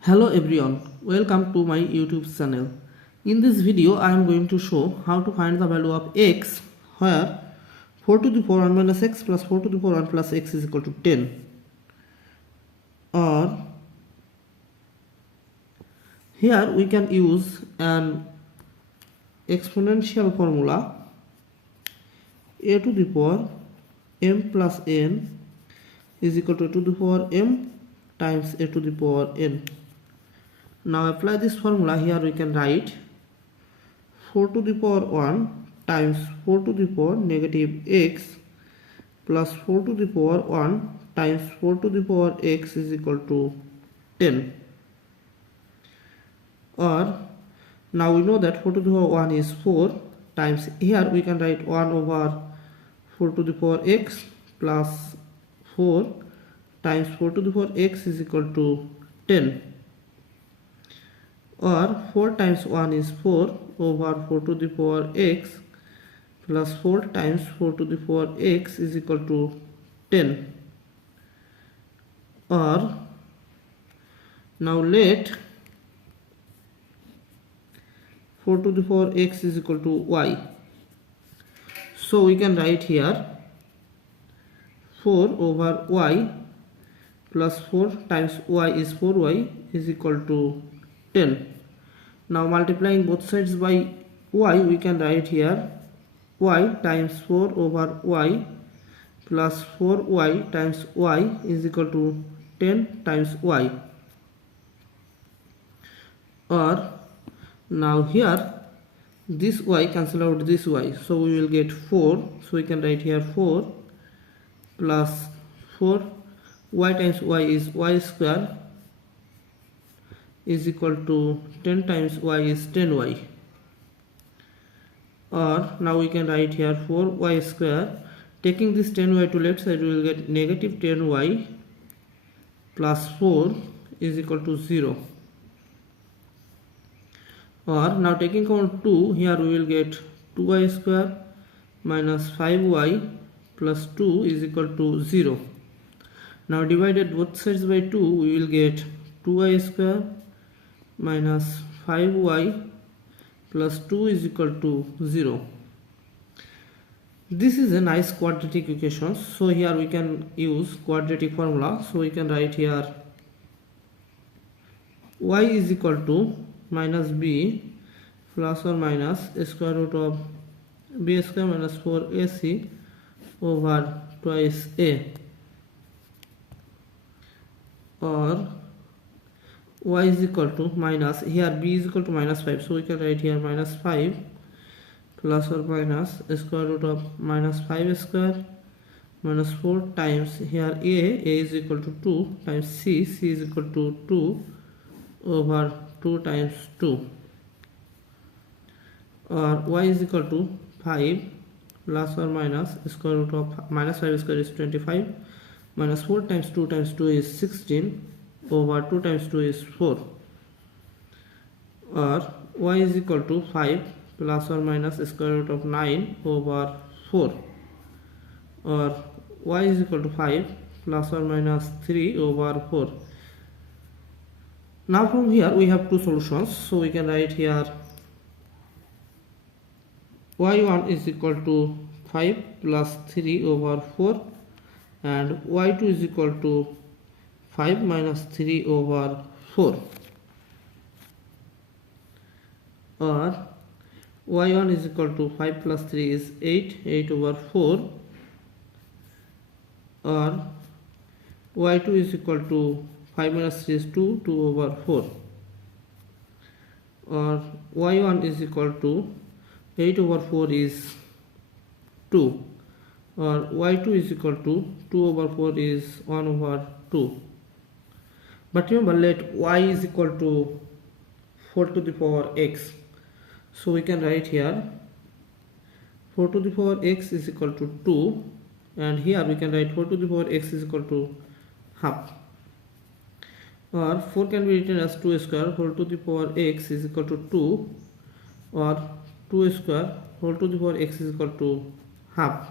Hello everyone, welcome to my YouTube channel. In this video I am going to show how to find the value of x where 4 to the power 1 minus x plus 4 to the power 1 plus x is equal to 10. Or here we can use an exponential formula a to the power m plus n is equal to a to the power m times a to the power n. Now apply this formula. Here we can write 4 to the power 1 times 4 to the power negative x plus 4 to the power 1 times 4 to the power x is equal to 10. Or now we know that 4 to the power 1 is 4 times, here we can write 1 over 4 to the power x plus 4 times 4 to the power x is equal to 10. Or 4 times 1 is 4 over 4 to the power x plus 4 times 4 to the power x is equal to 10. Or now let 4 to the power x is equal to y. So we can write here 4 over y plus 4 times y is 4y is equal to 10. Now multiplying both sides by y, we can write here y times 4 over y plus 4y times y is equal to 10 times y. Or now here this y cancel out this y, so we will get 4, so we can write here 4 plus 4 y times y is y square is equal to 10 times y is 10y. Or now we can write here 4y square, taking this 10y to left side we will get negative 10y plus 4 is equal to 0. Or now taking count 2, here we will get 2y square minus 5y plus 2 is equal to 0. Now divided both sides by 2, we will get 2y square minus 5y plus 2 is equal to 0. This is a nice quadratic equation, so here we can use quadratic formula. So we can write here y is equal to minus b plus or minus square root of b square minus 4ac over twice a. Or y is equal to minus, here b is equal to minus 5, so we can write here minus 5 plus or minus square root of minus 5 square minus 4 times, here a is equal to 2 times c is equal to 2 over 2 times 2. Or y is equal to 5 plus or minus square root of minus 5 square is 25 minus 4 times 2 times 2 is 16 over 2 times 2 is 4. Or y is equal to 5 plus or minus square root of 9 over 4. Or y is equal to 5 plus or minus 3 over 4. Now from here we have two solutions, so we can write here y1 is equal to 5 plus 3 over 4 and y2 is equal to 5 minus 3 over 4. Or y1 is equal to 5 plus 3 is 8 over 4. Or y2 is equal to 5 minus 3 is 2 over 4. Or y1 is equal to 8 over 4 is 2. Or y2 is equal to 2 over 4 is 1 over 2. But remember, let y is equal to 4 to the power x. So we can write here 4 to the power x is equal to 2, and here we can write 4 to the power x is equal to half. Or 4 can be written as 2 square whole to the power x is equal to 2, or 2 square whole to the power x is equal to half.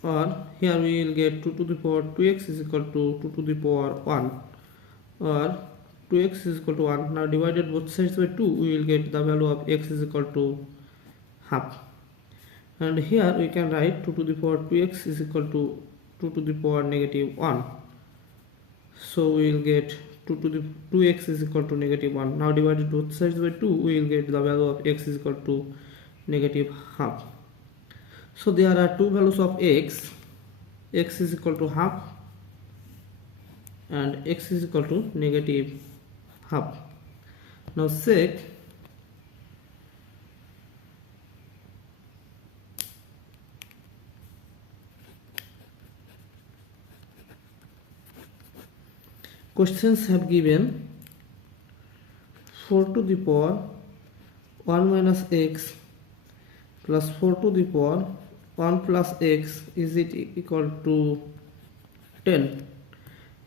Or here we will get 2 to the power 2x is equal to 2 to the power 1. or 2x is equal to 1. Now divided both sides by 2, we will get the value of x is equal to half. And here we can write 2 to the power 2x is equal to 2 to the power negative 1. So we will get 2x is equal to negative 1. Now divided both sides by 2, we will get the value of x is equal to negative half. So there are two values of x is equal to half and x is equal to negative half. Now check questions have given 4 to the power 1 minus x plus 4 to the power 1 plus x is it equal to 10.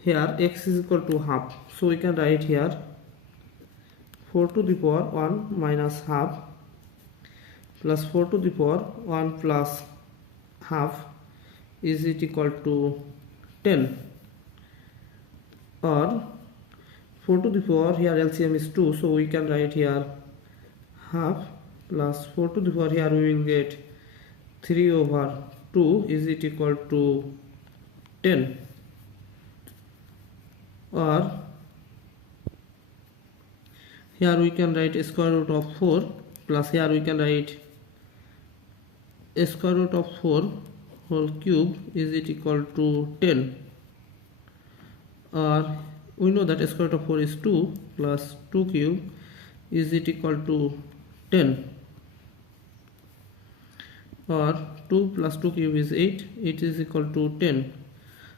Here x is equal to half, so we can write here 4 to the power 1 minus half plus 4 to the power 1 plus half is it equal to 10, or 4 to the power, here LCM is 2, so we can write here half plus 4 to the power, here we will get 3 over 2 is it equal to 10, or here we can write a square root of 4 plus here we can write a square root of 4 whole cube is it equal to 10, or we know that a square root of 4 is 2 plus 2 cube is it equal to 10, or 2 plus 2 cube is 8, it is equal to 10.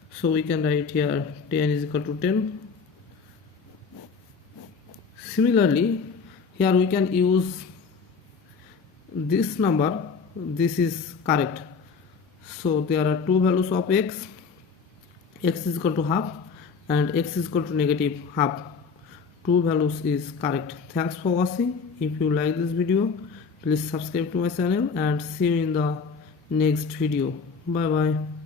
So we can write here 10 is equal to 10. Similarly, here we can use this number, this is correct. So there are two values of x is equal to half and x is equal to negative half. Two values is correct. Thanks for watching. If you like this video, please subscribe to my channel and see you in the next video. Bye bye.